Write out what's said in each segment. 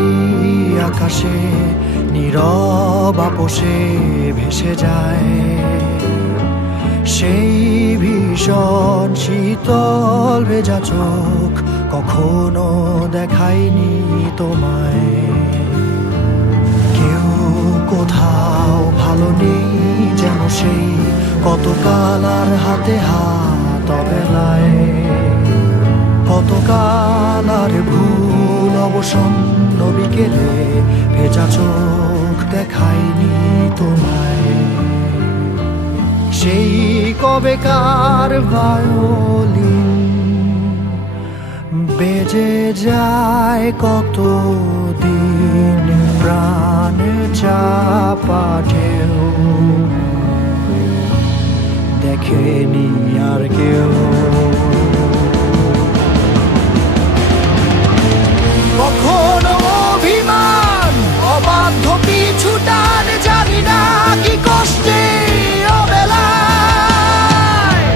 তোমারই আকাশে নীরব আপোষে ভেসে যায় সেই ভীষণ শীতল ভেজা চোখ কখনো দেখায়নি তোমায়। কেউ কোথাও ভালো নেই যেন সেই কতকাল আর হাতে হাত অবেলায়, কতকাল আর ভুল অবসন্ন বিকেলে ভেজা চোখ দেখায়নি তোমায়। সেই কবেকার ভায়োলিন বেজে যায় কতদিন প্রাণ চাপা ঢেউ দেখেনি আর কেউ। কখনো অভিমান অবাধ্য পিছু টান জানি না কি কষ্টে অবেলায়,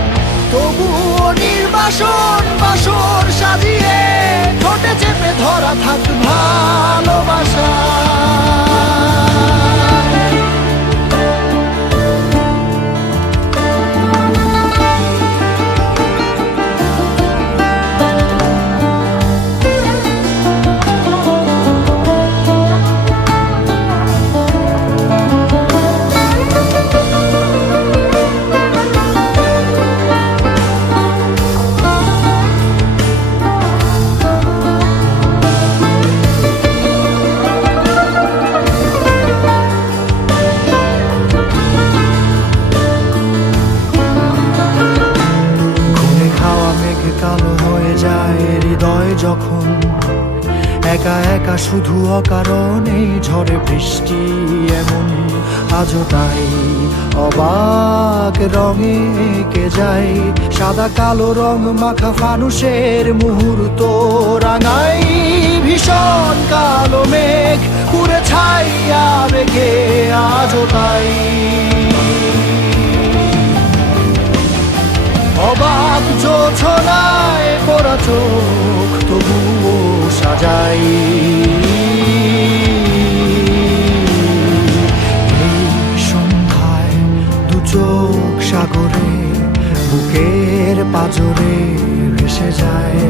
তবুও নির্বাসন বাসর সাজিয়ে ঠোঁটে চেপে ধরা থাক ভালোবাসা। কালো হয়ে যায় হৃদয় যখন একা একা শুধু অকারণে ঝড়ে বৃষ্টি এমন আজও তাই অবাক রঙে এঁকে যায় সাদা কালো রং মাখা ফানুষের মুহূর্ত রাঙাই ভীষণ কালো মেঘ পুরে ছাইয়া বেগে আজও তাই অবাক জোছনায় পড়া চোখ তবুও সাজাই এই সন্ধ্যায় দু চোখ সাগরে বুকের পাজরে ভেসে যায়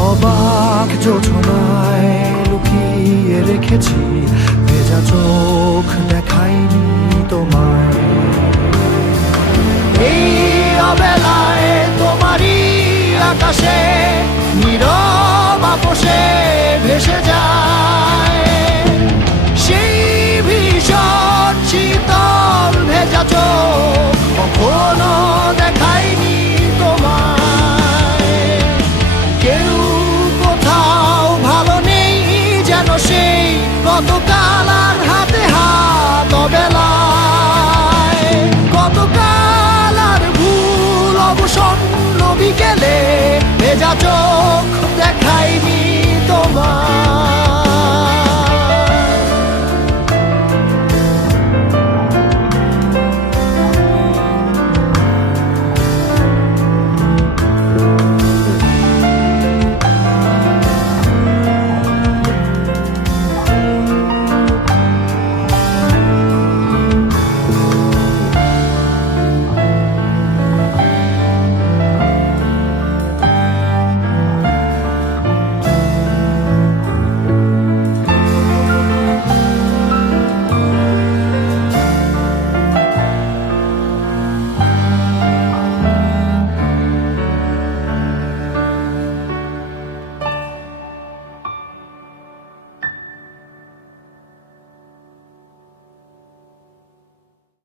অবাক জোছনায় লুকিয়ে রেখেছি ভেজা চোখ দেখাইনি তোমায়। এই অবেলায় তোমারই আকাশে নীরব আপোষে ভেসে যায় সেই ভীষণ শীতল ভেজা চোখ কখনো দেখায়নি তোমায়। কেউ কোথাও ভালো নেই যেন সেই কতকাল আর হাতে হাত অবেলায়, কতকাল অবসন্ন বিকেলে ভেজা চোখ